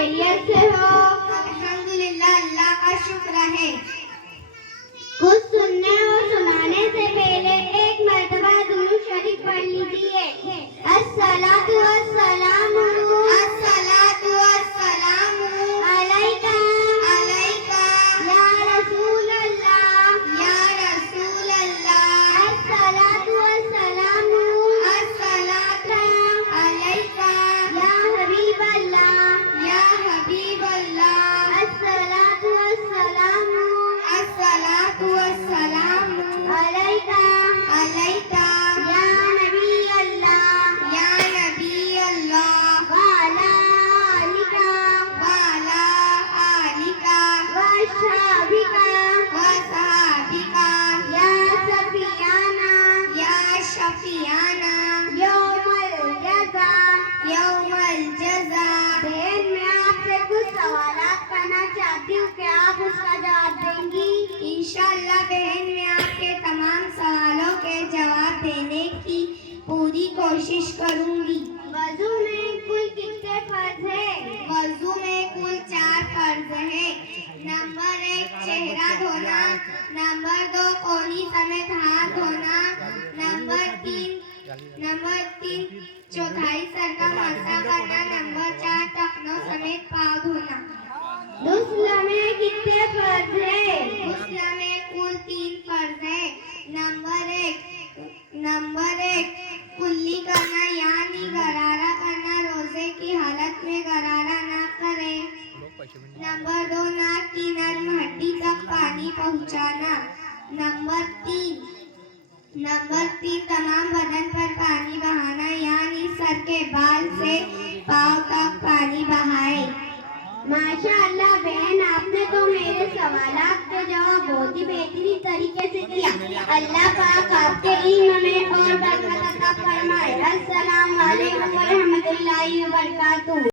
खैरियत से हो? अल्हम्दुलिल्लाह, अल्लाह का शुक्र है। कुछ सुनने और सुनाने से पहले एक मर्तबा दुरूद शरीफ पढ़ लीजिए। अस्सलातु वस्सलामु अस्सलातु वस्सलामु अलैका अलैका या रसूल अल्लाह। या रसूल अल्लाह। अस्सलातु वस्सलामु अस्सलातु अलैका या हबीब अल्लाह। या हबीब अल्लाह। अस्सलातु वस्सलामु अस्सलातु वस्सलामु अलैका अलैका या नबी अल्लाह या नबी अल्लाह। वाला आलिका वाला आलिका वसहाबिका वसहाबिका या सफियाना या शफियाना यौमल जज़ा। यौमल जज़ा। बहन, मैं आपसे कुछ सवालात करना चाहती हूँ, क्या आप उसका जवाब देंगी? इंशाअल्लाह बहन, मैं आपके तमाम सवालों के जवाब देने की पूरी कोशिश करूंगी। वजू में कुल कितने फर्ज है? वजू में कुल 4 फर्ज है। नंबर 1 चेहरा धोना, नंबर 2 कोहनी समेत हाथ धोना, नंबर 3 चौथाई सर का मसा करना, नंबर 4 टखनों समेत पाँव धोना। गुस्ल में कितने फर्ज है? गुस्ल में कुल 3 फर्ज है। नंबर एक कुल्ली करना यानी गरारा करना, रोजे की हालत में गरारा ना करें। नंबर 2 नाक की नर्म हड्डी तक पानी पहुंचाना। नंबर 3 तमाम बदन पर पानी बहाना यानी सर के बाल से पाँव तक पानी बहाए। माशाअल्लाह बहन, आपने तो मेरे सवालात के जवाब बहुत ही बेहतरीन तरीके से दिया। अल्लाह पाक आपके इल्म में और बरकत अता फरमाए। अस्सलाम वालेकुम व रहमतुल्लाहि व बरकातुहू।